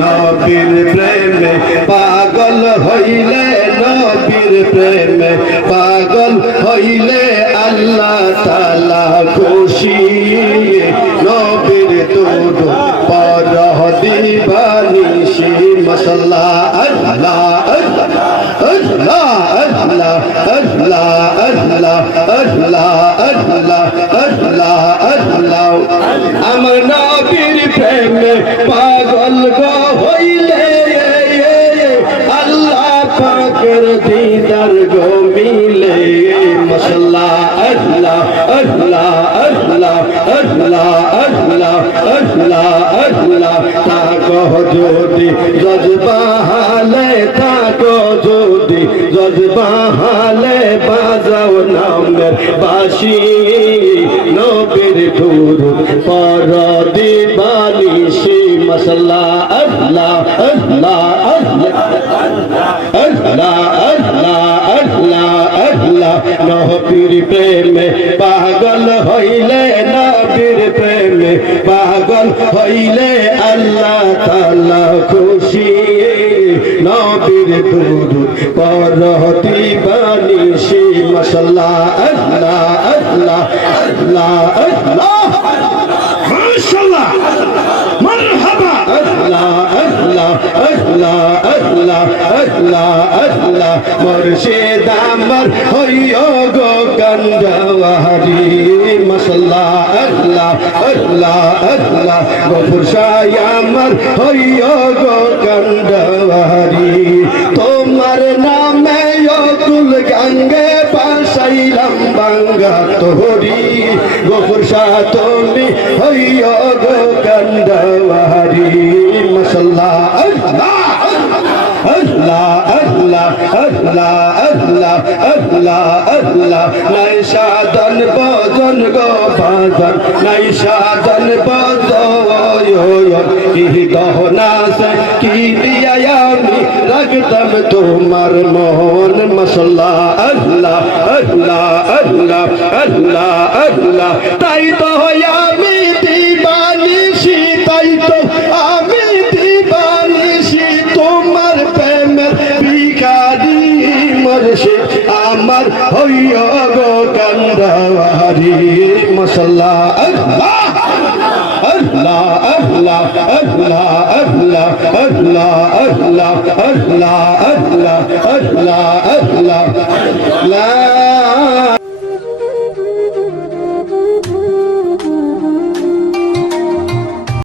নবীর প্রেমে পাগল হইলে নবীর প্রেমে পাগল হইলে আল্লাহ তাআলা খুশি নবীর দুরূদ পড়হ দিবানিশি মাশাআল্লাহ আল্লাহ আল্লাহ আল্লাহ আল্লাহ আল্লাহ আল্লাহ আল্লাহ আল্লাহ আল্লাহ আমার নবীর প্রেমে পাগল গো হইলে আল্লাহ পাকের দিদার গো মিলে মাশাআল্লাহ আল্লাহ আল্লাহ আল্লাহ আল্লাহ আল্লাহ আল্লাহ আল্লাহ তাকো যদি জজবাহালে তাকো যদি জজবাহালে বাজাও নামের বাঁশি নবীর দুরূদ পড় দিবানিশি মাশাআল্লাহ আল্লাহ আল্লাহ আল্লাহ আল্লাহ আল্লাহ আল্লাহ আল্লাহ নবীর প্রেমে পাগল হইলে নবীর প্রেমে পাগল হইলে আল্লাহ তাআলা খুশি নবীর দুরূদ পড় দিবানিশি মাশাআল্লাহ আল্লাহ আল্লাহ আল্লাহ আল্লাহ মাশাআল্লাহ মারহাবা আল্লাহ আল্লাহ আল্লাহ আল্লাহ আল্লাহ আল্লাহ মুর্শিদ আমার হইও গো কান্দাওয়ারি মাশাআল্লাহ আল্লাহ আল্লাহ আল্লাহ গফুর শাহ আমার হইও গো কান্দাওয়ারি তোমার নামে অকুল গঙ্গে পাশাইলাম বাঙ্গা তোহরি গফুর শাহ তুমি হইও গো কান্দাওয়ারি মাশাআল্লাহ আল্লাহ আল্লাহ আল্লাহ আল্লাহ আল্লাহ আল্লাহ আল্লাহ নাই সাধন ভজন গো ভজন নাই সাধন ভজন কি গহনা সে কি দিয়া আমি রাখতাম তোমার মোহন মাশাআল্লাহ আল্লাহ আল্লাহ আল্লাহ আল্লাহ আল্লাহ তাই তো আমি দিবানিশি তাই তো আমি দিবানিশি তোমার প্রেমের ভিখারি মুর্শিদ আমার হইও গো কান্দাওয়ারি মাশাআল্লাহ আল্লাহ আল্লাহ আল্লাহ আল্লাহ আল্লাহ আল্লাহ আল্লাহ আল্লাহ আল্লাহ আল্লাহ আল্লাহ